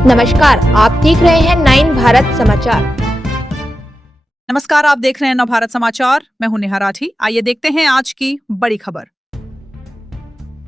नमस्कार, आप देख रहे हैं 9 भारत समाचार। नमस्कार, आप देख रहे हैं 9 भारत समाचार। मैं हूं नेहा राठी। आइए देखते हैं आज की बड़ी खबर।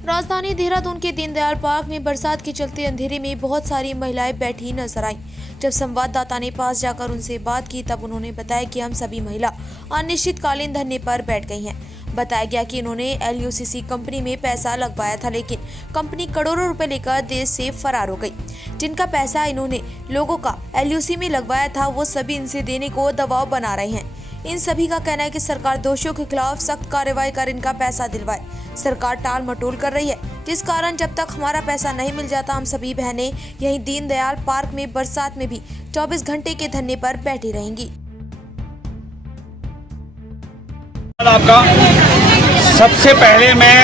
राजधानी देहरादून के दीनदयाल पार्क में बरसात के चलते अंधेरे में बहुत सारी महिलाएं बैठी नजर आईं। जब संवाददाता ने पास जाकर उनसे बात की तब उन्होंने बताया कि हम सभी महिला अनिश्चितकालीन धरने पर बैठ गई हैं। बताया गया कि इन्होंने LUCC कंपनी में पैसा लगवाया था, लेकिन कंपनी करोड़ों रुपए लेकर देश से फरार हो गई। जिनका पैसा इन्होंने लोगों का LUC में लगवाया था, वो सभी इनसे देने को दबाव बना रहे हैं। इन सभी का कहना है कि सरकार दोषियों के खिलाफ सख्त कार्रवाई कर इनका पैसा दिलवाए। सरकार टाल मटोल कर रही है, जिस कारण जब तक हमारा पैसा नहीं मिल जाता हम सभी बहनें यहीं दीनदयाल पार्क में बरसात में भी 24 घंटे के धरने पर बैठी रहेंगी। आपका सबसे पहले मैं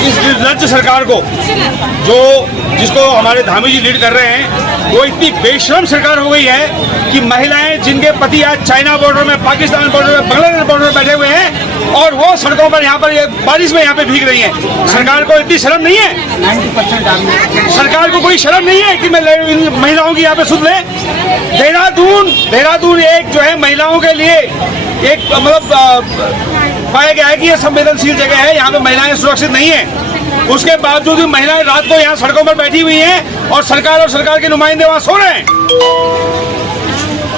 इस राज्य सरकार को जिसको हमारे धामी जी लीड कर रहे हैं, वो इतनी बेशरम सरकार हो गई है कि महिलाएं जिनके पति आज चाइना बॉर्डर में, पाकिस्तान बॉर्डर में, बांग्लादेश बॉर्डर में बैठे हुए हैं और वो सड़कों पर यहाँ पर बारिश में यहाँ पे भीग रही हैं। सरकार को इतनी शर्म नहीं है? 90% सरकार को कोई शर्म नहीं है कि मैं महिलाओं की यहाँ पे सुन ले। देहरादून एक जो है महिलाओं के लिए एक मतलब पाया गया है कि ये संवेदनशील जगह है, यहाँ पे महिलाएं सुरक्षित नहीं है। उसके बावजूद भी महिलाएं रात को यहाँ सड़कों पर बैठी हुई हैं और सरकार के नुमाइंदे वहाँ सो रहे हैं।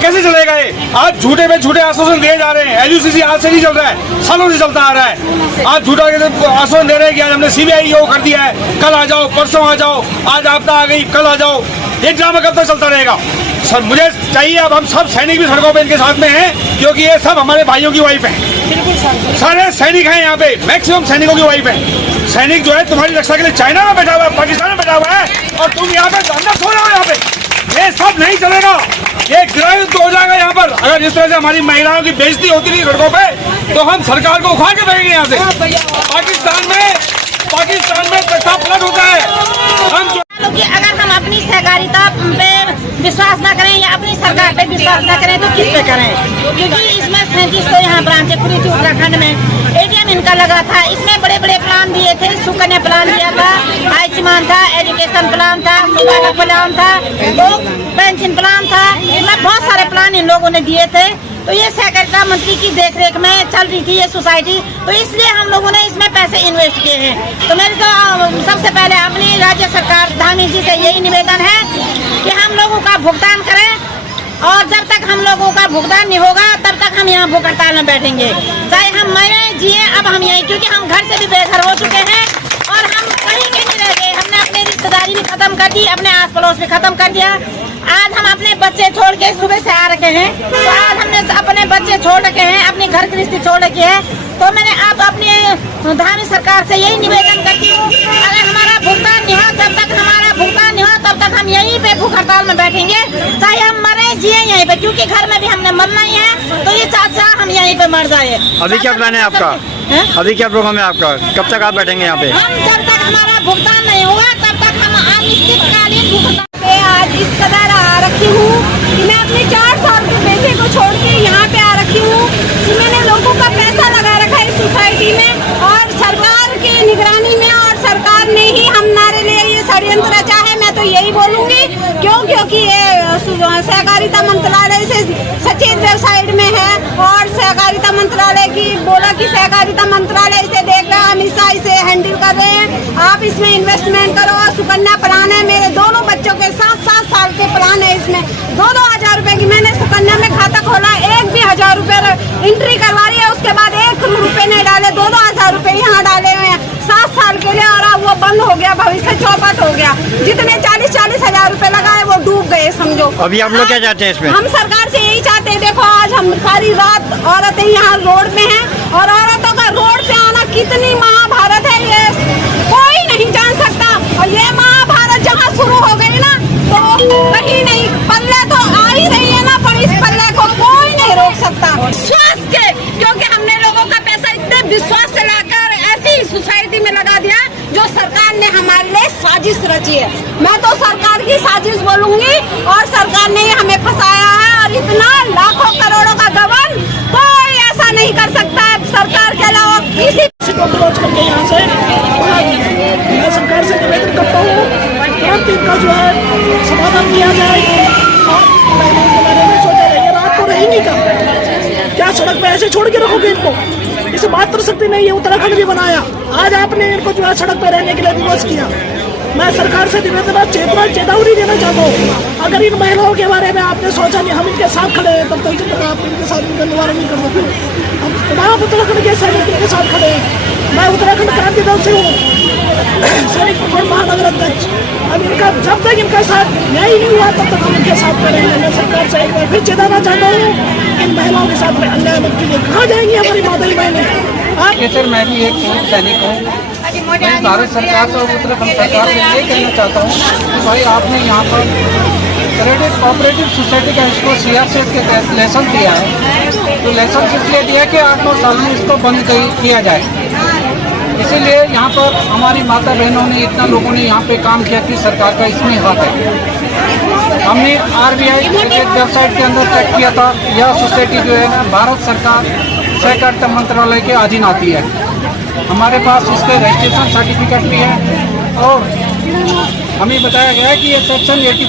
कैसे चलेगा ये? आज झूठे पे झूठे आश्वासन दिए जा रहे हैं। LUCC आज से नहीं चल रहा है, सालों से चलता आ रहा है। आज झूठा आश्वासन दे रहे हैं कि आज हमने CBI को कर दिया है, कल आ जाओ, परसों आ जाओ, आज आपदा आ गई, कल आ जाओ। ये ड्रामा कब तक चलता रहेगा? सर मुझे चाहिए अब हम सब सैनिक भी सड़कों पे इनके साथ में हैं, क्योंकि ये सब हमारे भाइयों की वाइफ हैं। सारे सैनिक हैं यहाँ पे, मैक्सिमम सैनिकों की वाइफ हैं। सैनिक जो है तुम्हारी रक्षा के लिए चाइना में बैठा हुआ है, पाकिस्तान में बैठा हुआ है और तुम यहाँ पे अंदर सो रहे हो। यहाँ पे ये सब नहीं चलेगा, ये गृह युद्ध हो जाएगा यहाँ पर। अगर इस तरह से हमारी महिलाओं की बेइज्जती होती रही सड़कों पे तो हम सरकार को उखाड़ के फेंकेंगे यहाँ से। पाकिस्तान में पैसा फ्लड होता है। अगर हम अपनी सहकारिता पे विश्वास न करें या अपनी सरकार पे विश्वास न करें तो किस पे करें? क्योंकि इसमें 37 तो यहाँ ब्रांच है पूरी उत्तराखंड में। ATM इनका लगा था, इसमें बड़े बड़े प्लान दिए थे। सुकन्या प्लान दिया था, आयुष्मान था, एजुकेशन प्लान था, सुकन्या प्लान था, पेंशन प्लान था, इसमें बहुत सारे प्लान इन लोगों ने दिए थे। तो ये सहकारिता मंत्री की देखरेख में चल रही थी ये सोसाइटी, तो इसलिए हम लोगों ने इसमें पैसे इन्वेस्ट किए हैं। तो मेरे तो सबसे पहले अपनी राज्य सरकार धामी जी से यही निवेदन है कि हम लोगों का भुगतान करें और जब तक हम लोगों का भुगतान नहीं होगा तब तक हम यहाँ भूख हड़ताल में बैठेंगे। चाहे हम मरे जिए, अब हम यहीं, क्योंकि हम घर से भी बेघर हो चुके हैं और हम कहीं के नहीं रह गए। हमने अपनी रिश्तेदारी भी खत्म कर दी, अपने आस पड़ोस भी खत्म कर दिया। आज हम अपने बच्चे छोड़ के सुबह से आ रखे हैं, तो आज हमने अपने बच्चे छोड़ रखे हैं, अपनी घर गृहस्थी छोड़ रखी है। तो मैंने अब अपनी धामी सरकार से यही निवेदन करती हूँ, अगर हमारा भुगतान नहीं हो तब तक तब तक हम यहीं पे भूख हड़ताल में बैठेंगे। चाहे हम मरे जिए यहीं पे, क्योंकि घर में भी हमने मरना ही है। तो ये चाचा हम यहीं पे मर जाए। अभी क्या प्लान है आपका? अभी क्या प्रोग्राम है आपका? कब तक आप बैठेंगे यहाँ पे? हम जब तक हमारा भुगतान नहीं हुआ तब तक हम अनिश्चितकालीन भूख हड़ताल पे आज इस कदर आ रखी हूँ कि मैं अपने 4 साल के बेटे को छोड़ के यहाँ पे आ रखी हूँ कि मैंने लोगों का पैसा लगा रखा है इस सोसाइटी में और सरकार की निगरानी में, और सरकार ने ही हमारे लिए ये षड्यंत्र रचा है। मैं तो यही बोलूँगी, क्योंकि ये सहकारिता मंत्रालय से सचिव वेबसाइट में है और सहकारिता मंत्रालय की बोला कि सहकारिता मंत्रालय इसे देख रहा है, अमित शाह इसे हैंडल कर रहे हैं। आप इसमें इन्वेस्टमेंट करो। सुकन्या प्लान है, मेरे दोनों बच्चों के 7-7 साल के प्लान है। इसमें 2-2 हजार रुपए की मैंने सुकन्या में खाता खोला, एक भी 1000 रुपए एंट्री करवा रही है, उसके बाद 1 रुपए नहीं डाले, 2-2 हजार रुपए यहाँ डाले हुए हैं 7 साल के लिए, और वो बंद हो गया, भविष्य चौपट हो गया। जितने 40-40 हजार रुपए लगाए वो डूब गए समझो। अभी आप लोग क्या चाहते हैं इसमें? हम सरकार से यही चाहते हैं, देखो आज हम सारी रात औरतें यहाँ रोड में हैं और औरतों का रोड पे आना कितनी महाभारत है ये कोई नहीं जान सकता। और ये महाभारत जहाँ शुरू हो गई ना तो कहीं नहीं, पल्ले तो आ ही रही है ना, पर इस पल्ले को कोई नहीं रोक सकता। विश्वास के, क्योंकि हमने लोगों का पैसा इतने विश्वास से लाकर ऐसी सोसाइटी में लगा दिया जो सरकार ने हमारे लिए साजिश रची है। मैं तो सरकार की साजिश बोलूंगी और सरकार ने हमें फंसाया है, और इतना लाखों करोड़ों का गबन कोई ऐसा नहीं कर सकता है सरकार के अलावा किसी को अप्रोच करके यहाँ से मैं सरकार से निवेदन करता हूँ तुरंत इनका जो है सड़क पे ऐसे छोड़ के रखोगे इनको? इसे बात कर सकते नहीं है, उत्तराखंड भी बनाया, आज आपने इनको जो है सड़क पे रहने के लिए विवश किया। मैं सरकार से चेतावनी देना चाहता हूँ, अगर इन महिलाओं के बारे में आपने सोचा नहीं, हम इनके साथ खड़े हैं, तब तक जब आप इनके साथ इनका निवारण नहीं कर सकते। हम आप उत्तराखंड के सैनिक इनके साथ खड़े हैं। मैं उत्तराखंड क्रांति दल से हूँ, सैनिक प्रकोष्ठ महानगर अध्यक्ष। अब इनका जब तक इनका साथ न्याय नहीं हुआ तब तक हम इनके साथ खड़े हैं। मैं सरकार से एक बार फिर चेताना चाहता हूँ, इन महिलाओं के साथ में अन्याय मत कीजिए। कहाँ जाएंगी हमारी माताएं बहनें? सर मैं भी एक सैनिक हूँ। मैं भारत सरकार और उत्तराखंड सरकार से ये कहना चाहता हूँ कि भाई आपने यहाँ पर क्रेडिट कोऑपरेटिव सोसाइटी का इसको CRCS के तहत लाइसेंस दिया है, तो लाइसेंस इसलिए दिया कि 8-9 साल में इसको बंद किया जाए। इसीलिए यहाँ पर हमारी माता बहनों ने, इतना लोगों ने यहाँ पे काम किया कि सरकार का इसमें हाथ है। हमने RBI के वेबसाइट के अंदर चेक किया था, यह सोसाइटी जो है ना भारत सरकार सहकारिता मंत्रालय के अधीन आती है। हमारे पास इसके रजिस्ट्रेशन सर्टिफिकेट भी है और हमें बताया गया है कि ये सेक्शन 80